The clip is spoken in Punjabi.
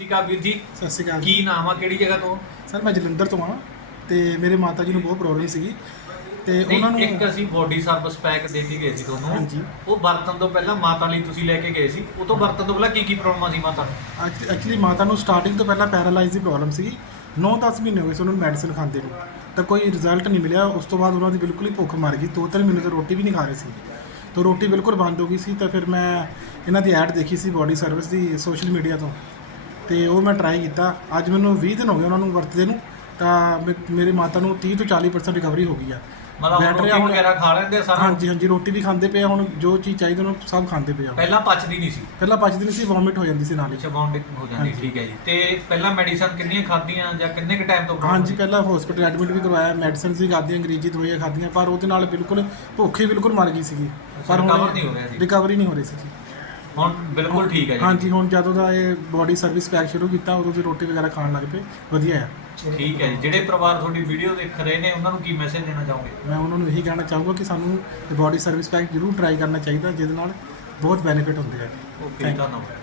ਸਿਕਾ ਵੀਰ ਜੀ। ਸਤਿ ਸ਼੍ਰੀ ਅਕਾਲ। ਕੀ ਨਾਮ ਆ ਕਿਹੜੀ ਜਗ੍ਹਾ ਤੋਂ? ਸਰ ਮੈਂ ਜਲੰਧਰ ਤੋਂ ਆ ਤੇ ਮੇਰੇ ਮਾਤਾ ਜੀ ਨੂੰ ਬਹੁਤ ਪ੍ਰੋਬਲਮ ਸੀਗੀ ਤੇ ਉਹਨਾਂ ਨੂੰ ਇੱਕ ਅਸੀਂ ਬੋਡੀ ਸਰਵਿਸ ਪੈਕ ਦੇ ਕੇ ਗਏ ਸੀ ਤੁਹਾਨੂੰ। ਹਾਂਜੀ। ਉਹ ਵਰਤਨ ਤੋਂ ਪਹਿਲਾਂ ਮਾਤਾ ਲਈ ਤੁਸੀਂ ਲੈ ਕੇ ਗਏ ਸੀ। ਉਹ ਤੋਂ ਵਰਤਨ ਤੋਂ ਪਹਿਲਾਂ ਕੀ ਕੀ ਪ੍ਰੋਬਲਮਾਂ ਸੀ ਮਾਤਾ ਨੂੰ? ਐਕਚੁਅਲੀ ਮਾਤਾ ਨੂੰ ਸਟਾਰਟਿੰਗ ਤੋਂ ਪਹਿਲਾਂ ਪੈਰਾਲਾਈਜ਼ ਦੀ ਪ੍ਰੋਬਲਮ ਸੀਗੀ। 9-10 ਮਹੀਨੇ ਹੋ ਗਏ ਸੀ ਉਹਨਾਂ ਨੂੰ ਮੈਡੀਸਿਨ ਖਾਂਦੇ ਨੂੰ। ਤਾਂ ਕੋਈ ਰਿਜ਼ਲਟ ਨਹੀਂ ਮਿਲਿਆ। ਉਸ ਤੋਂ ਬਾਅਦ ਉਹਨਾਂ ਦੀ ਬਿਲਕੁਲ ਹੀ ਭੁੱਖ ਮਰ ਗਈ। ਦੋ ਤਿੰਨ ਮਹੀਨੇ ਤੋਂ ਰੋਟੀ ਵੀ ਨਹੀਂ ਖਾ ਰਹੇ ਸੀ। ਤਾਂ ਰੋਟੀ ਬਿਲਕੁਲ ਬੰਦ ਹੋ ਗਈ ਸੀ। ਤਾਂ ਫਿਰ ਮੈਂ ਇਹਨਾਂ ਦੀ ਐਡ ਦੇਖੀ ਸੀ ਬੋਡੀ ਸਰਵਿਸ ਦੀ ਸੋਸ਼ਲ ਮੀਡੀਆ ਤੋਂ। ਤੇ ਉਹ ਮੈਂ ਟਰਾਈ ਕੀਤਾ। ਅੱਜ ਮੈਨੂੰ 20 ਦਿਨ ਹੋ ਗਏ ਉਹਨਾਂ ਨੂੰ ਵਰਤਦੇ ਨੂੰ ਤਾਂ ਮੇ- ਮੇਰੀ ਮਾਤਾ ਨੂੰ 30 ਤੋਂ 40% ਰਿਕਵਰੀ ਹੋ ਗਈ ਆ। ਮਤਲਬ ਬੈਟਰੀ ਰੋਟੀ ਹੁਣ- ਵਗੈਰਾ ਖਾ ਲੈਂਦੇ ਆ ਸਾਰਾ? ਹਾਂਜੀ ਹਾਂਜੀ ਰੋਟੀ ਵੀ ਖਾਂਦੇ ਪਏ ਆ ਹੁਣ ਜੋ ਚੀਜ਼ ਚਾਹੀਦੀ ਉਹਨੂੰ ਸਭ ਖਾਂਦੇ ਪਏ ਆ। ਪਹਿਲਾਂ ਪਚਦੀ ਨਹੀਂ ਸੀ। ਪਹਿਲਾਂ ਪਚਦੀ ਨਹੀਂ ਸੀ ਵੋਮਿਟ ਹੋ ਜਾਂਦੀ ਸੀ ਨਾਲ ਹੀ। ਅੱਛਾ ਬਾਉਂਡਿੰਗ ਹੋ ਜਾਂਦੀ। ਠੀਕ ਹੈ ਜੀ। ਤੇ ਪਹਿਲਾਂ ਮੈਡੀਸਨ ਕਿੰਨੀਆਂ ਖਾਧੀਆਂ ਜਾਂ ਕਿੰਨੇ ਕ ਟਾਈਮ ਤੋਂ ਹਾਂਜੀ? ਪਹਿਲਾਂ ਹਸਪੀਟਲ ਐਡਮਿਟ ਵੀ ਕਰਵਾਇਆ ਮੈਡੀਸਿਨ ਵੀ ਖਾਧੀਆਂ ਅੰਗਰੇਜ਼ੀ ਦਵਾਈਆਂ ਖਾਧੀਆਂ ਪਰ ਉਹਦੇ ਨਾਲ ਬਿਲਕੁਲ ਭੁੱਖ ਬਿਲਕੁਲ ਮਰ ਗਈ ਸੀਗੀ। ਪਰ recover ਨਹੀਂ ਹੋ ਰਿਹਾ ਸੀ। ਰਿਕਵਰੀ ਨਹੀਂ ਹੋ ਰਹੀ ਸੀ ਜੀ ਹੁਣ ਬਿਲਕੁਲ ਠੀਕ ਹੈ ਜੀ। ਹਾਂਜੀ ਹੁਣ ਜਦੋਂ ਦਾ ਇਹ ਬੋਡੀ ਸਰਵਿਸ ਪੈਕ ਸ਼ੁਰੂ ਕੀਤਾ ਉਦੋਂ ਦੀ ਰੋਟੀ ਵਗੈਰਾ ਖਾਣ ਲੱਗ ਪਏ। ਵਧੀਆ ਆ ਠੀਕ ਹੈ ਜੀ। ਜਿਹੜੇ ਪਰਿਵਾਰ ਤੁਹਾਡੀ ਵੀਡੀਓ ਦੇਖ ਰਹੇ ਨੇ ਉਹਨਾਂ ਨੂੰ ਕੀ ਮੈਸੇਜ ਦੇਣਾ ਚਾਹੋਗੇ? ਮੈਂ ਉਹਨਾਂ ਨੂੰ ਇਹੀ ਕਹਿਣਾ ਚਾਹੂੰਗਾ ਕਿ ਸਾਨੂੰ ਬੋਡੀ ਸਰਵਿਸ ਪੈਕ ਜ਼ਰੂਰ ਟਰਾਈ ਕਰਨਾ ਚਾਹੀਦਾ ਜਿਹਦੇ ਨਾਲ ਬਹੁਤ ਬੈਨੀਫਿਟ ਹੁੰਦੇ ਆ। ਓਕੇ. ਧੰਨਵਾਦ.